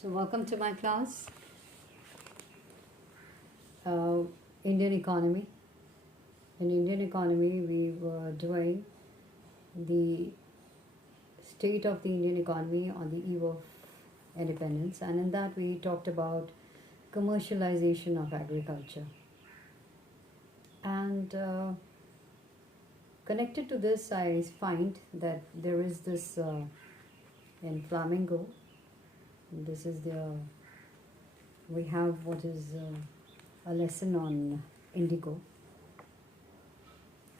So welcome to my class, Indian economy. In Indian economy, we were doing the state of the Indian economy on the eve of independence, and in that we talked about commercialization of agriculture. And connected to this, I find that there is this in Flamingo. This is we have what is a lesson on Indigo,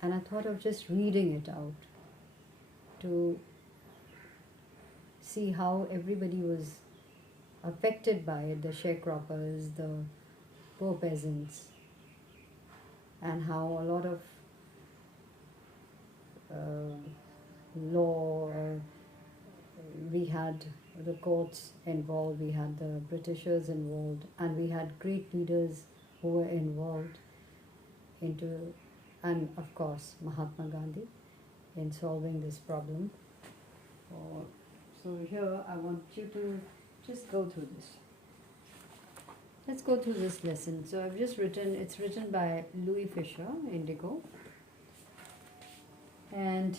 and I thought of just reading it out to see how everybody was affected by it, the sharecroppers, the poor peasants, and how a lot of law, we had the courts involved, we had the Britishers involved, and we had great leaders who were involved into, and of course Mahatma Gandhi, in solving this problem. So here I want you to just go through this. Let's go through this lesson. So I've just written, it's written by Louis Fisher, Indigo, and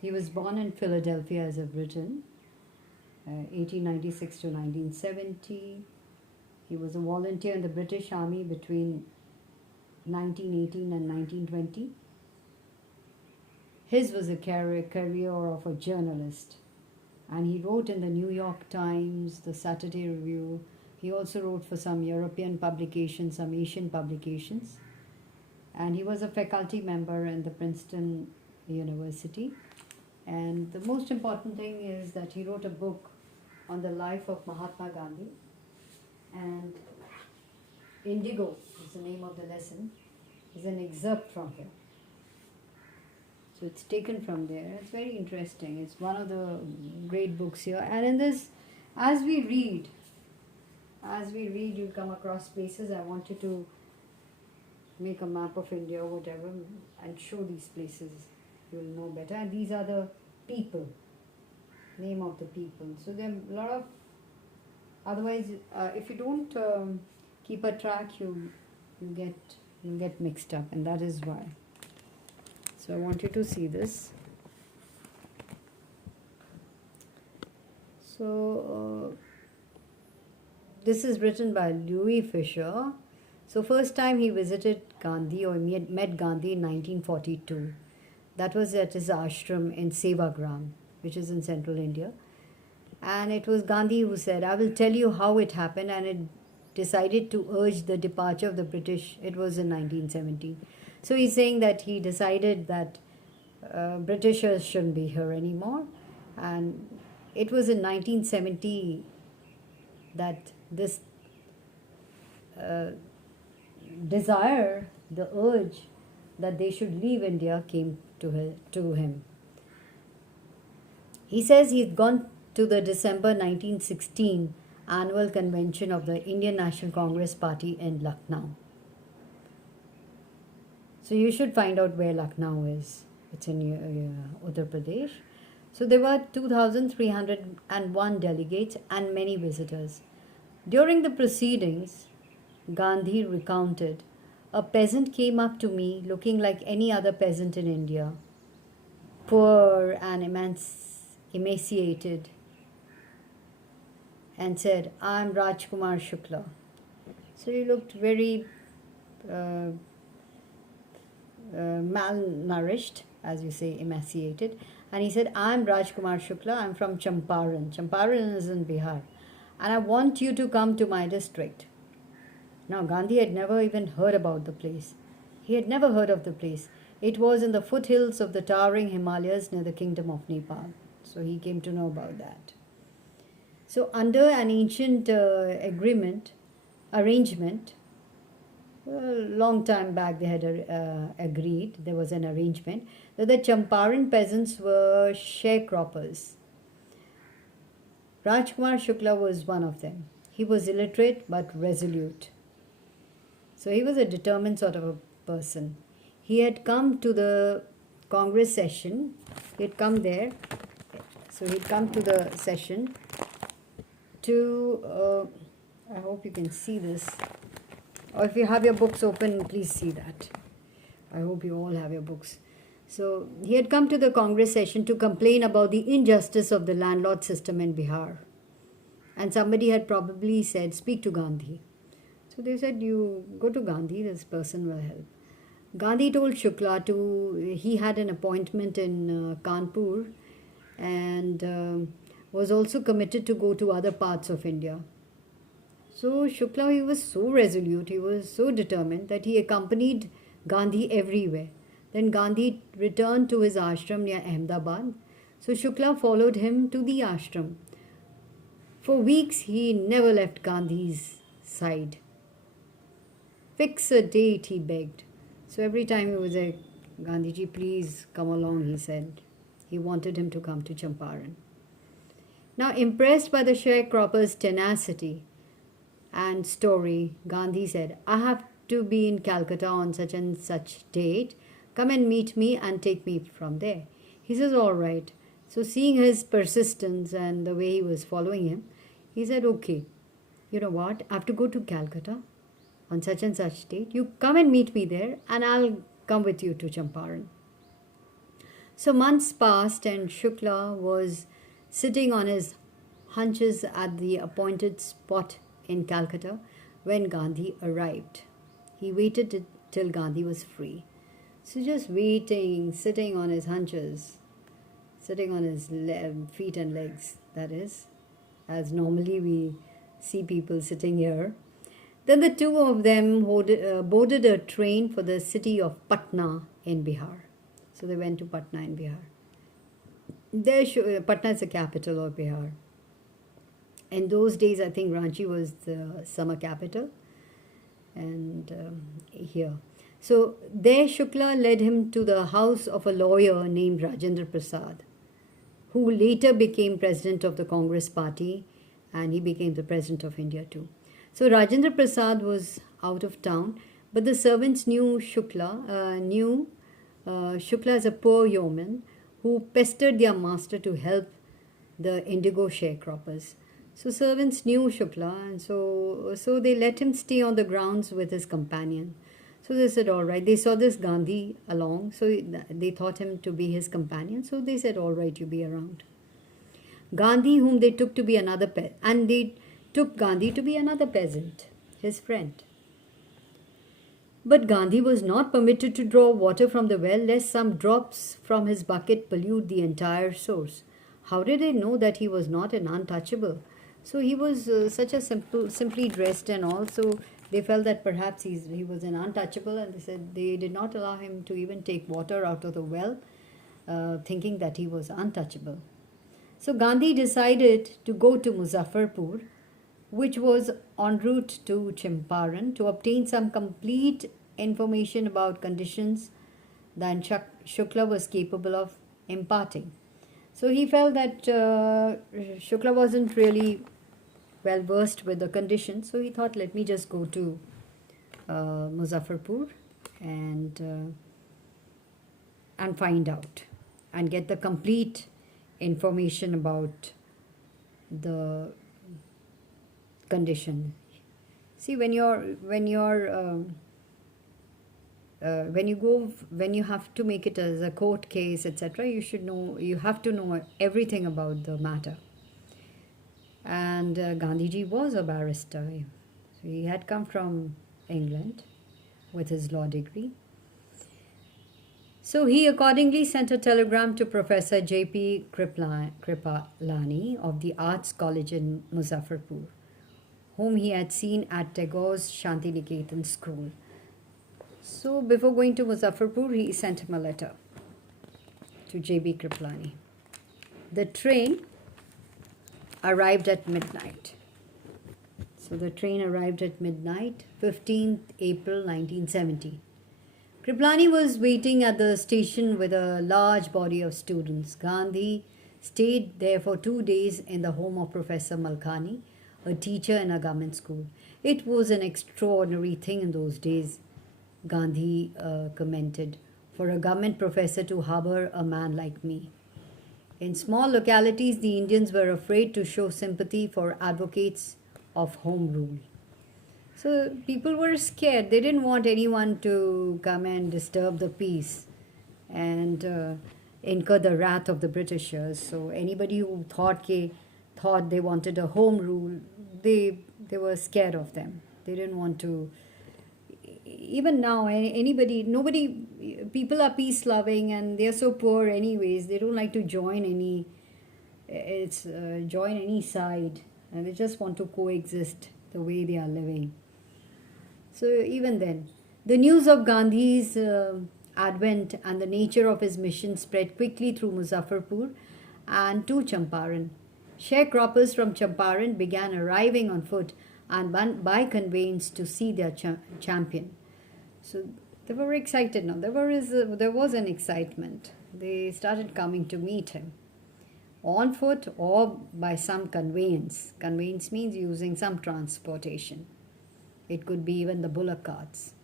he was born in Philadelphia, as I've written, 1896 to 1970. He was a volunteer in the British Army between 1918 and 1920. His was a career of a journalist, and he wrote in the New York Times, the Saturday Review. He also wrote for some European publications, some Asian publications, and he was a faculty member in the Princeton University. And the most important thing is that he wrote a book on the life of Mahatma Gandhi, and Indigo is the name of the lesson, is an excerpt from here. So it's taken from there. It's very interesting. It's one of the great books here. And in this, as we read, you'll come across places. I want you to make a map of India or whatever and show these places. You'll know better. And these are the people, name of the people. So there are a lot of, otherwise if you don't keep a track, you'll get mixed up, and that is why. So I want you to see this. So this is written by Louis Fisher. So first time he visited Gandhi, or he met Gandhi in 1942. That was at his ashram in Sevagram, which is in central India. And it was Gandhi who said, I will tell you how it happened, and it decided to urge the departure of the British. It was in 1917. So he's saying that he decided that Britishers shouldn't be here anymore. And it was in 1970 that this desire, the urge that they should leave India came to him. He says he'd gone to the December 1916 annual convention of the Indian National Congress Party in Lucknow. So you should find out where Lucknow is. It's in Uttar Pradesh. So there were 2,301 delegates and many visitors. During the proceedings, Gandhi recounted, a peasant came up to me looking like any other peasant in India, poor and emaciated, and said, I'm Rajkumar Shukla. So he looked very malnourished, as you say, emaciated. And he said, I'm Rajkumar Shukla, I'm from Champaran. Champaran is in Bihar. And I want you to come to my district. Now, Gandhi had never even heard about the place. He had never heard of the place. It was in the foothills of the towering Himalayas near the kingdom of Nepal. So he came to know about that. So under an ancient arrangement, a long time back they had agreed, there was an arrangement, that the Champaran peasants were sharecroppers. Rajkumar Shukla was one of them. He was illiterate but resolute. So he was a determined sort of a person. He had come to the Congress session. He had come there. So he'd come to the session to, I hope you can see this, or if you have your books open, please see that. I hope you all have your books. So he had come to the Congress session to complain about the injustice of the landlord system in Bihar. And somebody had probably said, speak to Gandhi. So they said, you go to Gandhi, this person will help. Gandhi told Shukla he had an appointment in Kanpur and was also committed to go to other parts of India. So Shukla, he was so resolute, he was so determined that he accompanied Gandhi everywhere. Then Gandhi returned to his ashram near Ahmedabad. So Shukla followed him to the ashram. For weeks, he never left Gandhi's side. Fix a date, he begged. So every time he was like, Gandhiji, please come along, he said. He wanted him to come to Champaran. Now, impressed by the sharecropper's tenacity and story, Gandhi said, I have to be in Calcutta on such and such date. Come and meet me and take me from there. He says, all right. So seeing his persistence and the way he was following him, he said, okay, you know what, I have to go to Calcutta on such and such date. You come and meet me there and I'll come with you to Champaran. So months passed and Shukla was sitting on his hunches at the appointed spot in Calcutta when Gandhi arrived. He waited till Gandhi was free. So just waiting, sitting on his hunches, sitting on his feet and legs, that is, as normally we see people sitting here. Then the two of them boarded a train for the city of Patna in Bihar. So they went to Patna in Bihar. Patna is the capital of Bihar. In those days, I think Ranchi was the summer capital. And here. So there Shukla led him to the house of a lawyer named Rajendra Prasad, who later became president of the Congress party, and he became the president of India too. So Rajendra Prasad was out of town, but the servants knew Shukla as a poor yeoman who pestered their master to help the Indigo sharecroppers. So servants knew Shukla, and so they let him stay on the grounds with his companion. So they said, all right. They saw this Gandhi along, so they thought him to be his companion. So they said, all right, you be around. Gandhi, whom they took to be another they took Gandhi to be another peasant, his friend. But Gandhi was not permitted to draw water from the well lest some drops from his bucket pollute the entire source. How did they know that he was not an untouchable? So he was such a simply dressed and also they felt that perhaps he was an untouchable, and they said they did not allow him to even take water out of the well, thinking that he was untouchable. So Gandhi decided to go to Muzaffarpur, which was en route to Champaran, to obtain some complete information about conditions that Shukla was capable of imparting. So he felt that Shukla wasn't really well versed with the conditions, so he thought, let me just go to Muzaffarpur and find out and get the complete information about the condition. See, when you have to make it as a court case, etc., you have to know everything about the matter. And Gandhiji was a barrister. So he had come from England with his law degree. So he accordingly sent a telegram to Professor J.P. Kripalani of the Arts College in Muzaffarpur, whom he had seen at Tagore's Shantiniketan school. So before going to Muzaffarpur, he sent him a letter to J.B. Kripalani. The train arrived at midnight. So the train arrived at midnight, 15th April 1970. Kripalani was waiting at the station with a large body of students. Gandhi stayed there for 2 days in the home of Professor Malkani, a teacher in a government school. It was an extraordinary thing in those days, Gandhi commented, for a government professor to harbor a man like me. In small localities, the Indians were afraid to show sympathy for advocates of home rule. So people were scared. They didn't want anyone to come and disturb the peace and incur the wrath of the Britishers. So anybody who thought they wanted a home rule, they were scared of them. They didn't want to. Even now, nobody, people are peace loving and they are so poor anyways. They don't like to join any side, and they just want to coexist the way they are living. So even then, the news of Gandhi's advent and the nature of his mission spread quickly through Muzaffarpur and to Champaran. Sharecroppers from Champaran began arriving on foot and by conveyance to see their champion. So they were excited now. There was an excitement. They started coming to meet him on foot or by some conveyance. Conveyance means using some transportation. It could be even the bullock carts.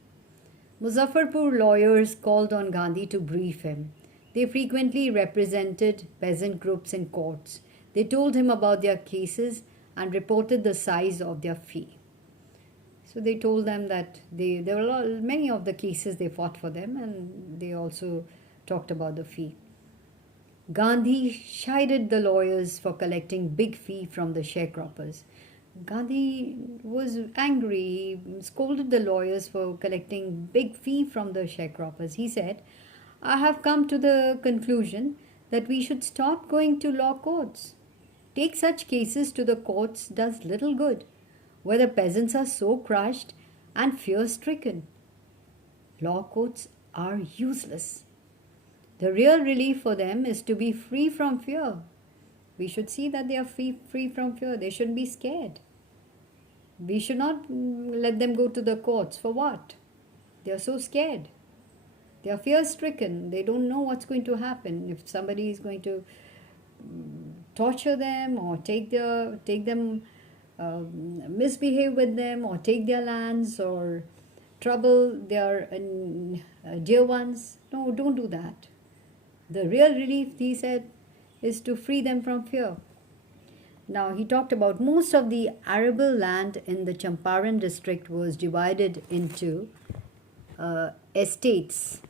Muzaffarpur lawyers called on Gandhi to brief him. They frequently represented peasant groups in courts. They told him about their cases and reported the size of their fee. So they told them that there were many of the cases they fought for them, and they also talked about the fee. Gandhi chided the lawyers for collecting big fee from the sharecroppers. Gandhi was angry. He scolded the lawyers for collecting big fee from the sharecroppers. He said, "I have come to the conclusion that we should stop going to law courts. Take such cases to the courts does little good, where the peasants are so crushed and fear-stricken. Law courts are useless. The real relief for them is to be free from fear. We should see that they are free from fear. They shouldn't be scared. We should not let them go to the courts. For what? They are so scared. They are fear-stricken. They don't know what's going to happen. If somebody is going to torture them or take them, misbehave with them or take their lands or trouble their dear ones. No, don't do that. The real relief, he said, is to free them from fear. Now, he talked about most of the arable land in the Champaran district was divided into estates.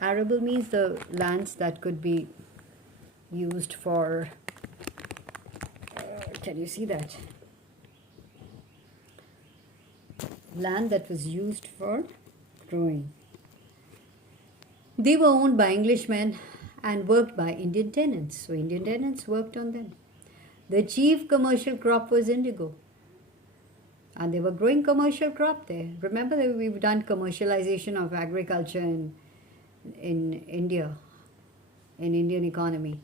Arable means the lands that could be used for, can you see that? Land that was used for growing. They were owned by Englishmen and worked by Indian tenants. So Indian tenants worked on them. The chief commercial crop was indigo. And they were growing commercial crop there. Remember that we've done commercialization of agriculture in India, in Indian economy.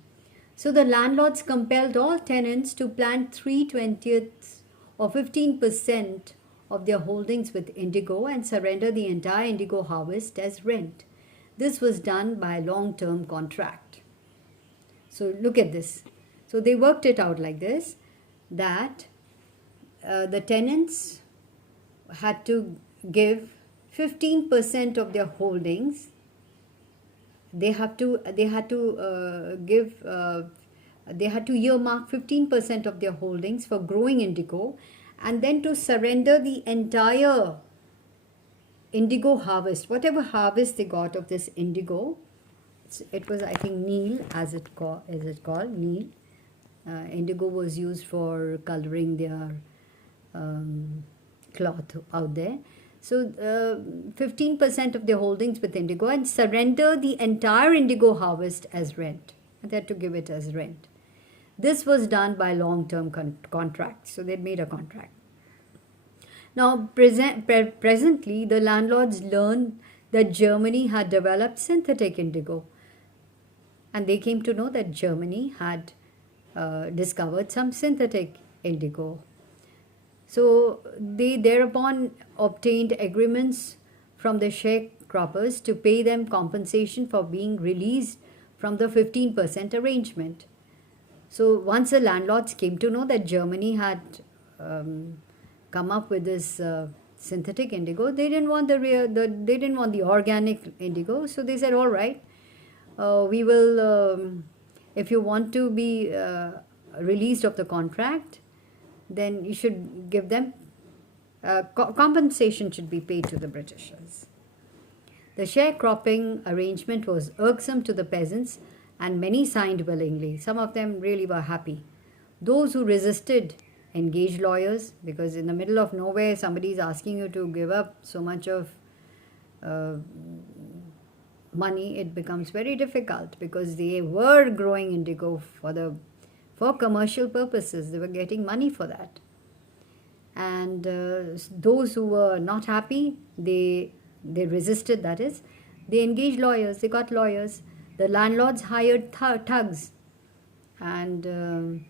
So the landlords compelled all tenants to plant 3/20 or 15% of their holdings with indigo and surrender the entire indigo harvest as rent. This was done by long-term contract. So look at this. So they worked it out like this, that the tenants had to give 15% of their holdings. They had to earmark 15% of their holdings for growing indigo, and then to surrender the entire indigo harvest, whatever harvest they got of this indigo. It was, I think, Neil, as it called Neil. Indigo was used for coloring their cloth out there. So 15% of their holdings with indigo and surrender the entire indigo harvest as rent. They had to give it as rent. This was done by long-term contracts. So they made a contract. Now, presently, the landlords learned that Germany had developed synthetic indigo. And they came to know that Germany had discovered some synthetic indigo. So they thereupon obtained agreements from the sharecroppers to pay them compensation for being released from the 15% arrangement. So once the landlords came to know that Germany had come up with this synthetic indigo, they didn't want the organic indigo. So they said, all right, we will if you want to be released of the contract, then you should give them compensation should be paid to the Britishers. The sharecropping arrangement was irksome to the peasants, and many signed willingly. Some of them really were happy. Those who resisted engaged lawyers, because in the middle of nowhere somebody is asking you to give up so much of money. It becomes very difficult, because they were growing indigo for commercial purposes. They were getting money for that. And those who were not happy, they resisted, that is. They engaged lawyers, they got lawyers. The landlords hired thugs. And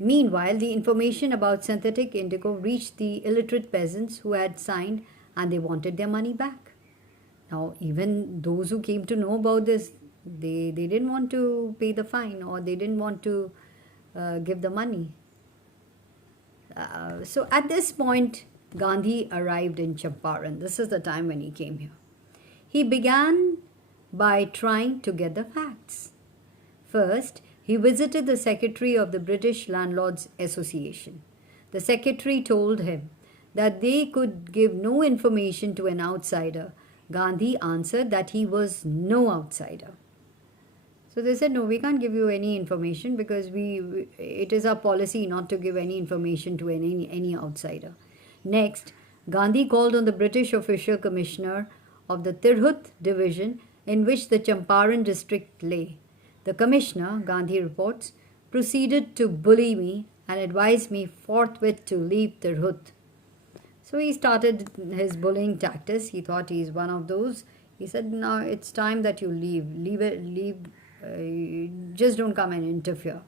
meanwhile, the information about synthetic indigo reached the illiterate peasants who had signed, and they wanted their money back. Now, even those who came to know about this, they didn't want to pay the fine, or they didn't want to give the money. So at this point, Gandhi arrived in Champaran. This is the time when he came here. He began by trying to get the facts. First, he visited the secretary of the British Landlords Association. The secretary told him that they could give no information to an outsider. Gandhi answered that he was no outsider. So they said, no, we can't give you any information, because it is our policy not to give any information to any outsider. Next, Gandhi called on the British official commissioner of the Tirhut division, in which the Champaran district lay. The commissioner, Gandhi reports, proceeded to bully me and advised me forthwith to leave Tirhut. So he started his bullying tactics. He thought he's one of those. He said, no, it's time that you leave. Leave. Just don't come and interfere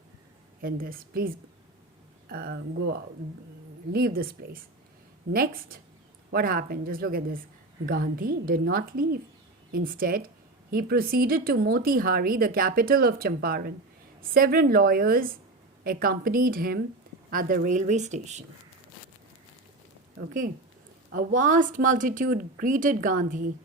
in this. Please go out. Leave this place. Next, what happened? Just look at this. Gandhi did not leave. Instead, he proceeded to Motihari, the capital of Champaran. Several lawyers accompanied him at the railway station. Okay. A vast multitude greeted Gandhi.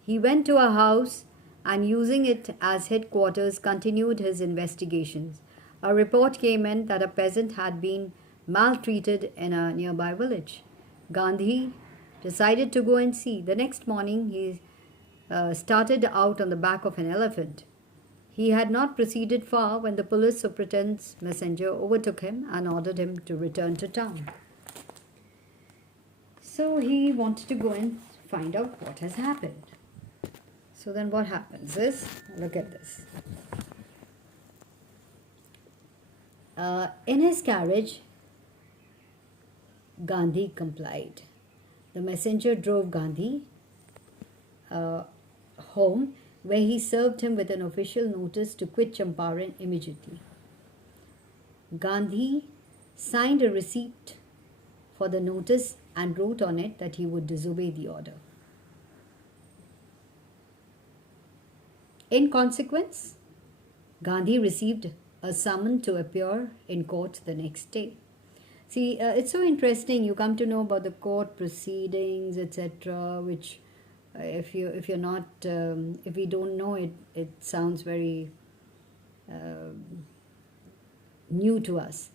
He went to a house and, using it as headquarters, continued his investigations. A report came in that a peasant had been maltreated in a nearby village. Gandhi decided to go and see. The next morning, he started out on the back of an elephant. He had not proceeded far when the police superintendent's messenger overtook him and ordered him to return to town. So he wanted to go and find out what has happened. So then what happens is, look at this. In his carriage, Gandhi complied. The messenger drove Gandhi home, where he served him with an official notice to quit Champaran immediately. Gandhi signed a receipt for the notice and wrote on it that he would disobey the order. In consequence, Gandhi received a summon to appear in court the next day. See, it's so interesting. You come to know about the court proceedings, etc., which if we don't know it, it sounds very new to us.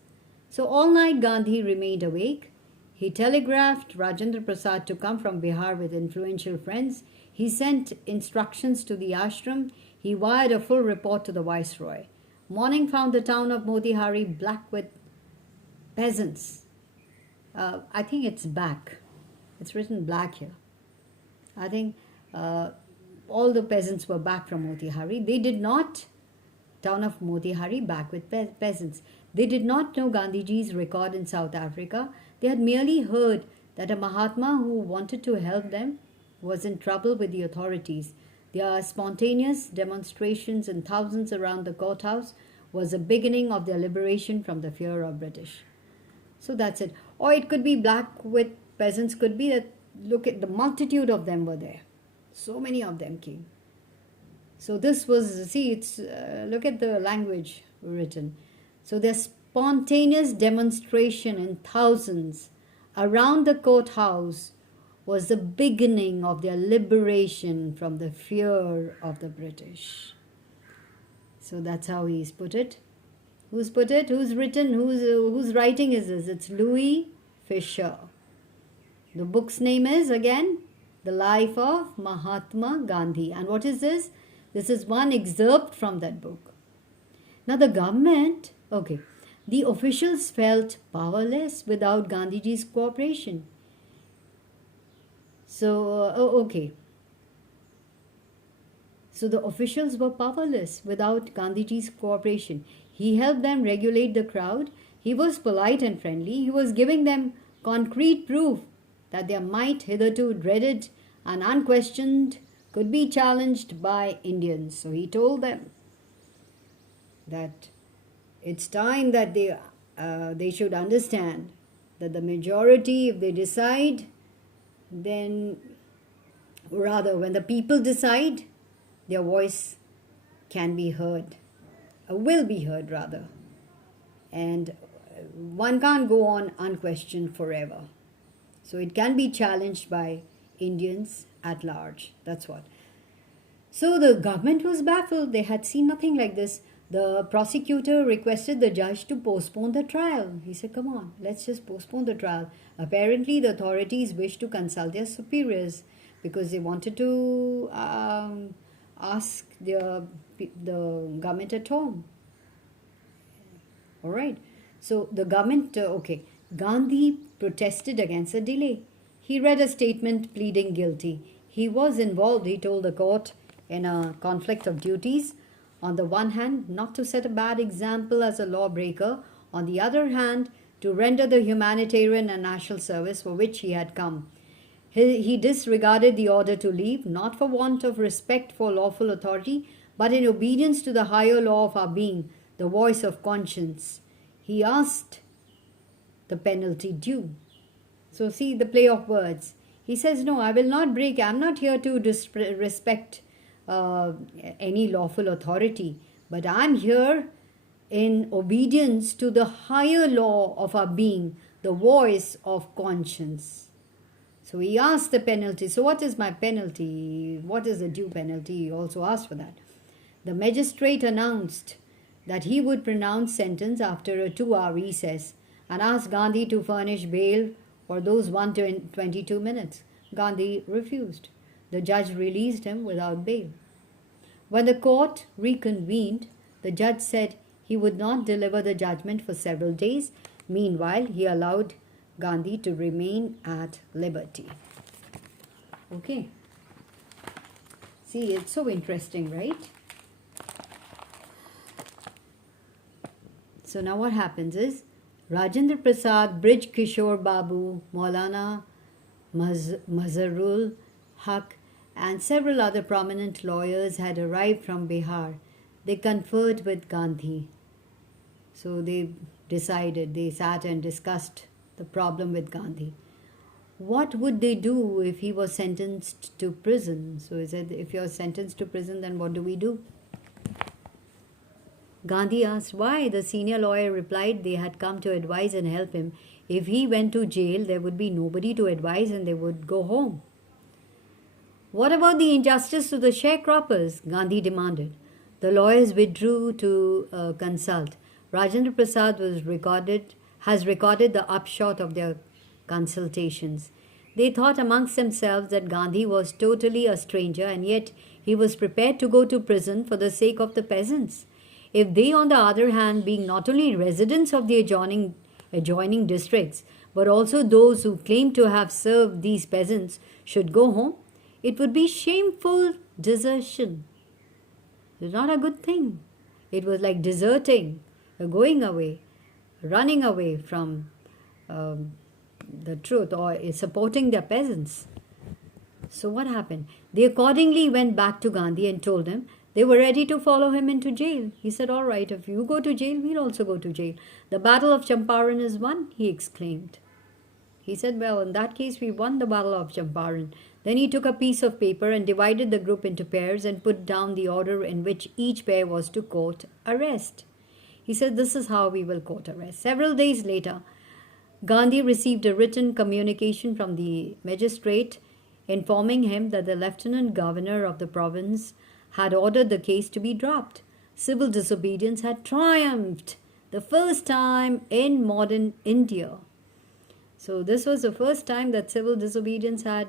So all night Gandhi remained awake. He telegraphed Rajendra Prasad to come from Bihar with influential friends. He sent instructions to the ashram. He wired a full report to the viceroy. Morning found the town of Motihari black with peasants. I think it's back. It's written black here. I think all the peasants were back from Motihari. They did not, town of Motihari back with peasants. They did not know Gandhiji's record in South Africa. They had merely heard that a Mahatma who wanted to help them was in trouble with the authorities. Their spontaneous demonstrations in thousands around the courthouse was the beginning of their liberation from the fear of British. So that's it. Or it could be black with peasants, could be that, look at the multitude of them were there. So many of them came. So this was, see, it's, look at the language written. So their spontaneous demonstration in thousands around the courthouse was the beginning of their liberation from the fear of the British. So that's how he's put it. Who's put it? Who's written? Whose writing is this? It's Louis Fisher. The book's name is, again, The Life of Mahatma Gandhi. And what is this? This is one excerpt from that book. Now the government, the officials felt powerless without Gandhiji's cooperation. So the officials were powerless without Gandhiji's cooperation. He helped them regulate the crowd. He was polite and friendly. He was giving them concrete proof that their might, hitherto dreaded and unquestioned, could be challenged by Indians. So he told them that it's time that they should understand that the majority, if they decide, then rather when the people decide, their voice can be heard, will be heard rather. And one can't go on unquestioned forever. So it can be challenged by Indians at large. That's what. So the government was baffled. They had seen nothing like this. The prosecutor requested the judge to postpone the trial. He said, come on, let's just postpone the trial. Apparently the authorities wished to consult their superiors because they wanted to ask the government at home. All right. So the government, Gandhi protested against the delay. He read a statement pleading guilty. He was involved, he told the court, in a conflict of duties. On the one hand, not to set a bad example as a lawbreaker. On the other hand, to render the humanitarian and national service for which he had come. He disregarded the order to leave, not for want of respect for lawful authority, but in obedience to the higher law of our being, the voice of conscience. He asked the penalty due. So see the play of words. He says, no, I will not break. I'm not here to disrespect any lawful authority, but I'm here in obedience to the higher law of our being, the voice of conscience. So he asked the penalty. So what is my penalty? What is the due penalty? He also asked for that. The magistrate announced that he would pronounce sentence after a 2-hour recess and asked Gandhi to furnish bail for those 122 minutes. Gandhi refused. The judge released him without bail. When the court reconvened, the judge said he would not deliver the judgment for several days. Meanwhile, he allowed Gandhi to remain at liberty. Okay. See, it's so interesting, right? So now what happens is, Rajendra Prasad, Brij Kishore Babu, Maulana Mazharul Haq and several other prominent lawyers had arrived from Bihar. They conferred with Gandhi. So they sat and discussed the problem with Gandhi. What would they do if he was sentenced to prison? So he said, if you're sentenced to prison, then what do we do? Gandhi asked why. The senior lawyer replied they had come to advise and help him. If he went to jail, there would be nobody to advise and they would go home. What about the injustice to the sharecroppers? Gandhi demanded. The lawyers withdrew to consult. Rajendra Prasad has recorded the upshot of their consultations. They thought amongst themselves that Gandhi was totally a stranger and yet he was prepared to go to prison for the sake of the peasants. If they, on the other hand, being not only residents of the adjoining districts, but also those who claim to have served these peasants, should go home, it would be shameful desertion. It's not a good thing. It was like deserting, going away, running away from the truth or supporting their peasants. So what happened? They accordingly went back to Gandhi and told him they were ready to follow him into jail. He said, all right, if you go to jail, we'll also go to jail. The battle of Champaran is won, he exclaimed. He said, well, in that case, we won the battle of Champaran. Then he took a piece of paper and divided the group into pairs and put down the order in which each pair was to court arrest. He said, this is how we will court arrest. Several days later, Gandhi received a written communication from the magistrate informing him that the lieutenant governor of the province had ordered the case to be dropped. civil disobedience had triumphed, the first time in modern India. So this was the first time that civil disobedience had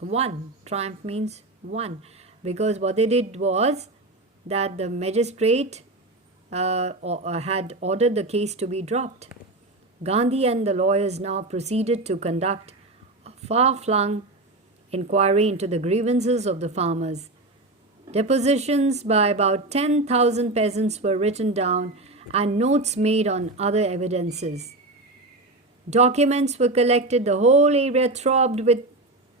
won. Triumph means won. Because what they did was that the magistrate had ordered the case to be dropped. Gandhi and the lawyers now proceeded to conduct a far-flung inquiry into the grievances of the farmers. Depositions by about 10,000 peasants were written down and notes made on other evidences. Documents were collected, the whole area throbbed with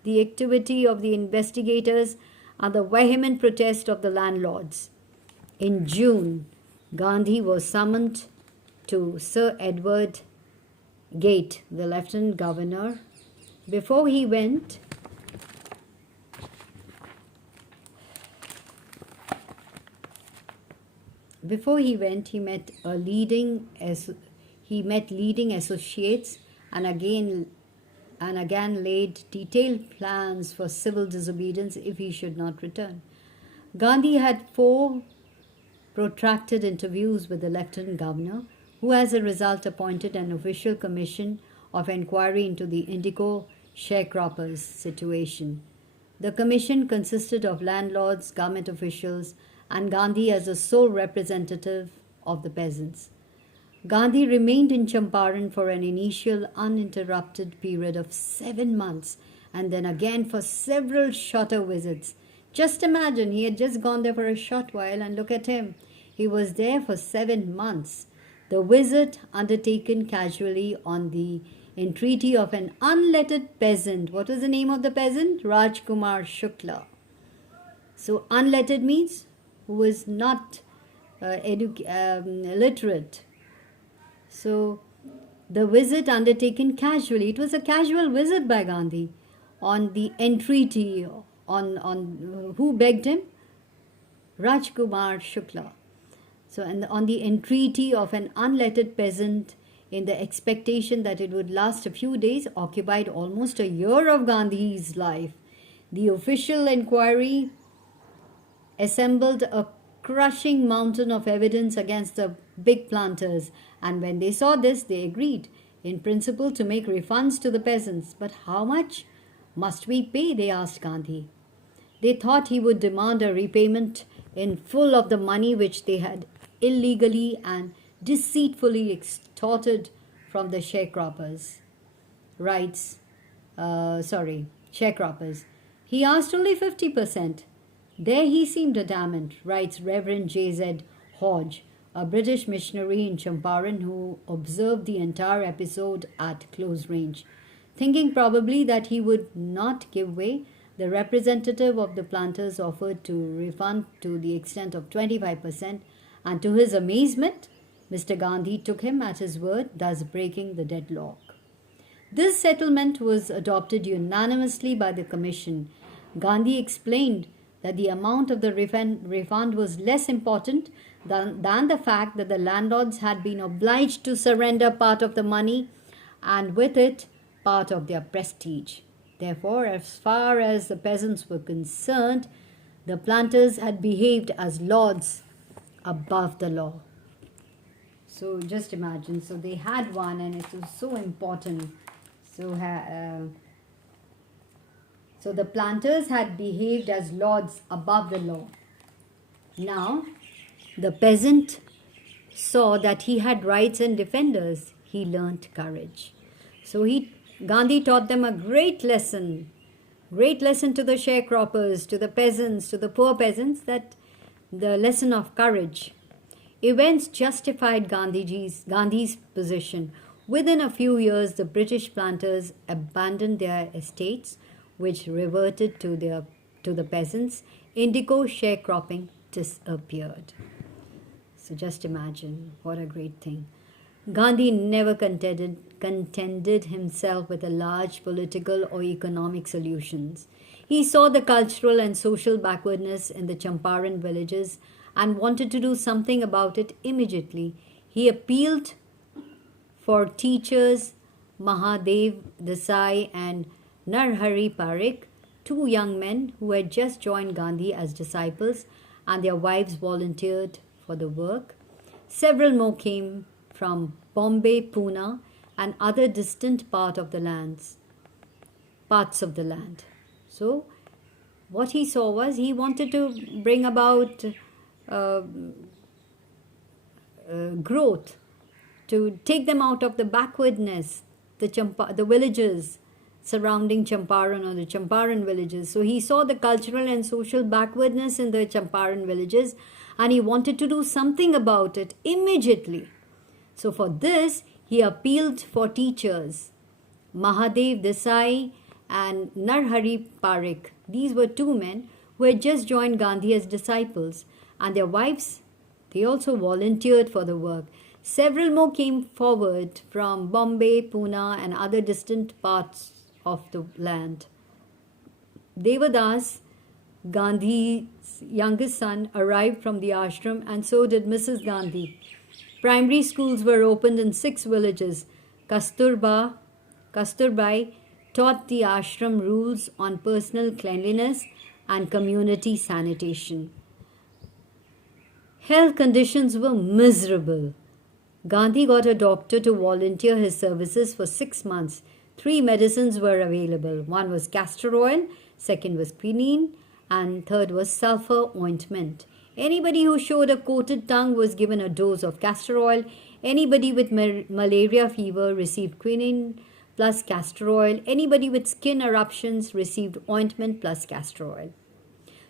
the activity of the investigators and the vehement protest of the landlords. In June, Gandhi was summoned to Sir Edward Gate, the Lieutenant Governor. Before he went, he met leading associates and again laid detailed plans for civil disobedience if he should not return. Gandhi had 4 protracted interviews with the Lieutenant Governor, who as a result appointed an official commission of inquiry into the Indigo sharecroppers' situation. The commission consisted of landlords, government officials, and Gandhi as the sole representative of the peasants. Gandhi remained in Champaran for an initial uninterrupted period of 7 months and then again for several shorter visits. Just imagine, he had just gone there for a short while and look at him. He was there for 7 months. The visit, undertaken casually on the entreaty of an unlettered peasant. What was the name of the peasant? Rajkumar Shukla. So unlettered means who was not literate. So the visit undertaken casually. It was a casual visit by Gandhi on the entreaty on who begged him? Rajkumar Shukla. So and on the entreaty of an unlettered peasant in the expectation that it would last a few days occupied almost a year of Gandhi's life. The official inquiry assembled a crushing mountain of evidence against the big planters, and when they saw this, they agreed, in principle, to make refunds to the peasants. But how much must we pay? They asked Gandhi. They thought he would demand a repayment in full of the money which they had illegally and deceitfully extorted from the sharecroppers. Sharecroppers. He asked only 50%. There he seemed adamant, writes Reverend J.Z. Hodge, a British missionary in Champaran who observed the entire episode at close range. Thinking probably that he would not give way, the representative of the planters offered to refund to the extent of 25%, and to his amazement, Mr. Gandhi took him at his word, thus breaking the deadlock. This settlement was adopted unanimously by the commission. Gandhi explained that the amount of the refund was less important than the fact that the landlords had been obliged to surrender part of the money and with it part of their prestige. Therefore, as far as the peasants were concerned, the planters had behaved as lords above the law. So just imagine, so they had one and it was so important. So the planters had behaved as lords above the law. Now, the peasant saw that he had rights and defenders. He learnt courage. So Gandhi taught them a great lesson to the sharecroppers, to the peasants, to the poor peasants, that the lesson of courage. Events justified Gandhi's position. Within a few years, the British planters abandoned their estates, which reverted to the peasants. Indigo sharecropping disappeared. So just imagine, what a great thing. Gandhi never contended himself with a large political or economic solutions. He saw the cultural and social backwardness in the Champaran villages and wanted to do something about it immediately. He appealed for teachers Mahadev Desai and Narhari Parikh, 2 young men who had just joined Gandhi as disciples and their wives volunteered for the work. Several more came from Bombay, Pune, and other distant parts of the land. So, what he saw was he wanted to bring about uh, growth, to take them out of the backwardness, the villages surrounding Champaran or the Champaran villages. So he saw the cultural and social backwardness in the Champaran villages and he wanted to do something about it immediately. So for this, he appealed for teachers, Mahadev Desai and Narhari Parikh. These were two men who had just joined Gandhi as disciples, and their wives, they also volunteered for the work. Several more came forward from Bombay, Pune, and other distant parts of the land. Devadas, Gandhi's youngest son, arrived from the ashram, and so did Mrs. Gandhi. Primary schools were opened in 6 villages. Kasturbai taught the ashram rules on personal cleanliness and community sanitation. Health conditions were miserable. Gandhi got a doctor to volunteer his services for 6 months. 3 medicines were available. One was castor oil, second was quinine, and third was sulfur ointment. Anybody who showed a coated tongue was given a dose of castor oil. Anybody with malaria fever received quinine plus castor oil. Anybody with skin eruptions received ointment plus castor oil.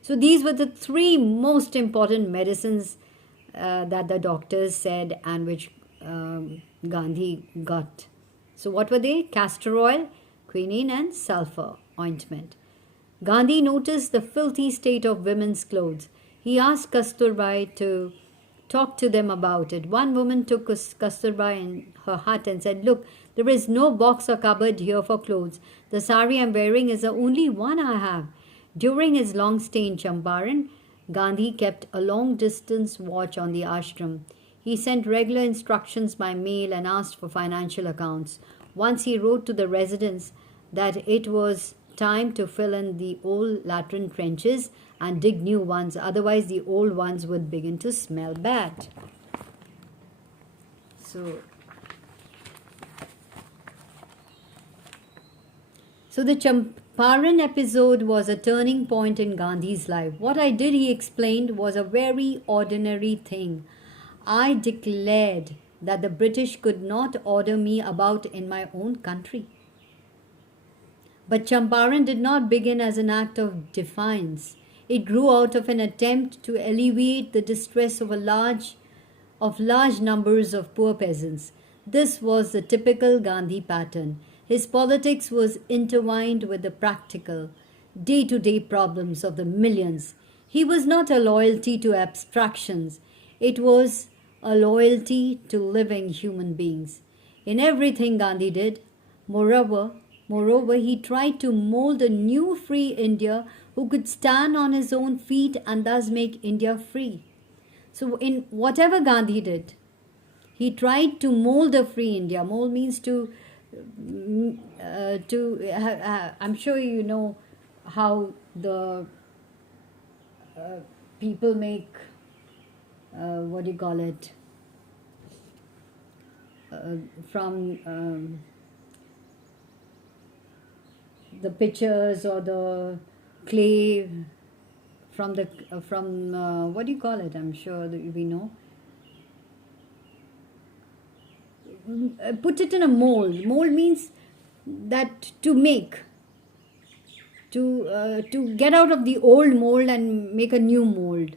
So these were the 3 most important medicines that the doctors said and which Gandhi got. So what were they? Castor oil, quinine and sulfur ointment. Gandhi noticed the filthy state of women's clothes. He asked Kasturbai to talk to them about it. One woman took Kasturbai in her hut and said, "Look, there is no box or cupboard here for clothes. The sari I'm wearing is the only one I have." During his long stay in Champaran, Gandhi kept a long-distance watch on the ashram. He sent regular instructions by mail and asked for financial accounts. Once he wrote to the residents that it was time to fill in the old latrine trenches and dig new ones, otherwise the old ones would begin to smell bad. So the Champaran episode was a turning point in Gandhi's life. What I did, he explained, was a very ordinary thing. I declared that the British could not order me about in my own country. But Champaran did not begin as an act of defiance. It grew out of an attempt to alleviate the distress of large numbers of poor peasants. This was the typical Gandhi pattern. His politics was intertwined with the practical, day-to-day problems of the millions. He was not a loyalty to abstractions. It was a loyalty to living human beings. In everything Gandhi did, moreover, he tried to mold a new free India who could stand on his own feet and thus make India free. So in whatever Gandhi did, he tried to mold a free India. Mold means I'm sure you know how the people make, from the pictures or the clay from I'm sure that we know. Put it in a mold. Mold means that to make, to get out of the old mold and make a new mold.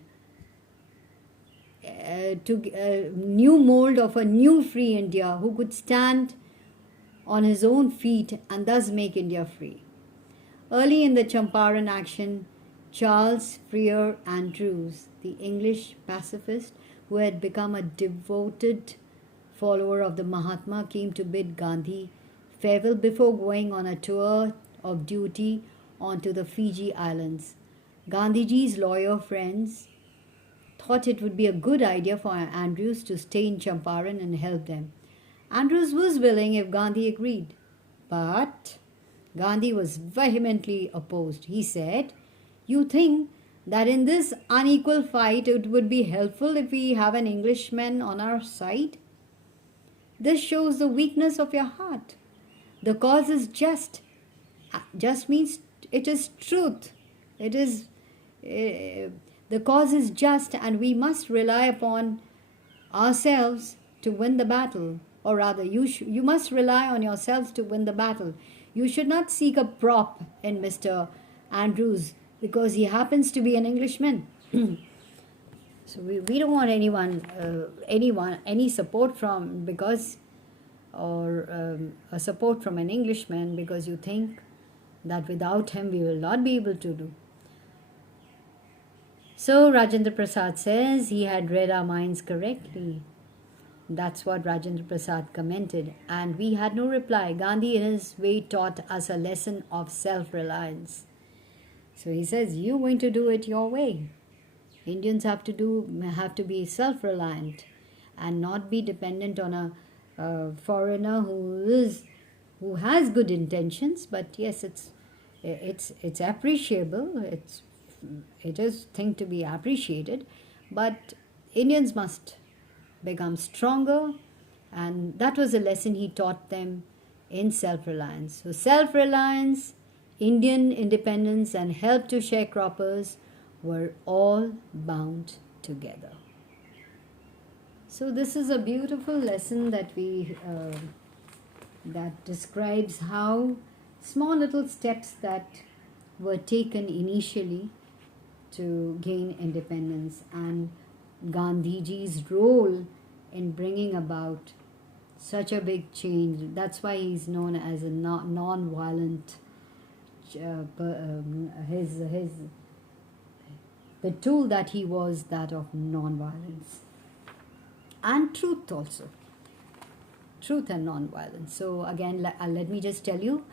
New mold of a new free India who could stand on his own feet and thus make India free. Early in the Champaran action, Charles Freer Andrews, the English pacifist who had become a devoted follower of the Mahatma, came to bid Gandhi farewell before going on a tour of duty onto the Fiji Islands. Gandhiji's lawyer friends thought it would be a good idea for Andrews to stay in Champaran and help them. Andrews was willing if Gandhi agreed, but Gandhi was vehemently opposed. He said, "You think that in this unequal fight it would be helpful if we have an Englishman on our side? This shows the weakness of your heart. The cause is just. Just means it is truth. It is the cause is just, and we must rely upon ourselves to win the battle. Or rather, you must rely on yourselves to win the battle. You should not seek a prop in Mr. Andrews because he happens to be an Englishman. So we don't want any support from a support from an Englishman because you think that without him we will not be able to do. So Rajendra Prasad says he had read our minds correctly. That's what Rajendra Prasad commented, and we had no reply. Gandhi in his way taught us a lesson of self-reliance. So he says, you're going to do it your way. Indians have to be self-reliant and not be dependent on a foreigner who has good intentions. But yes, it's appreciable. It is thing to be appreciated. But Indians must become stronger, and that was a lesson he taught them in self-reliance. So self-reliance, Indian independence, and help to sharecroppers were all bound together. So this is a beautiful lesson that that describes how small little steps that were taken initially to gain independence, and Gandhiji's role in bringing about such a big change. That's why he's known as a non-violent. The tool that he was that of non-violence and truth also. Truth and non-violence. So again, let me just tell you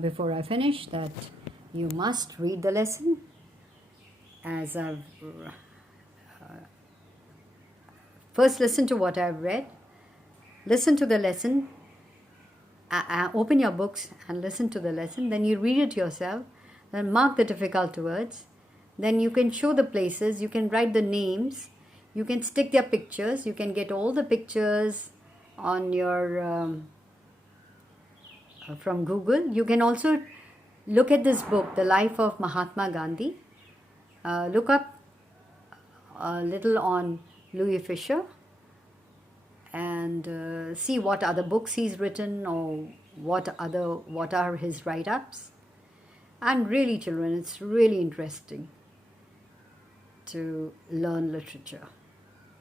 before I finish that you must read the lesson as I've first listen to what I've read, listen to the lesson, open your books and listen to the lesson, then you read it yourself, then mark the difficult words, then you can show the places, you can write the names, you can stick their pictures, you can get all the pictures on your from Google. You can also look at this book, The Life of Mahatma Gandhi. Look up a little on Louis Fisher and see what other books he's written or what are his write-ups. And really, children, it's really interesting to learn literature.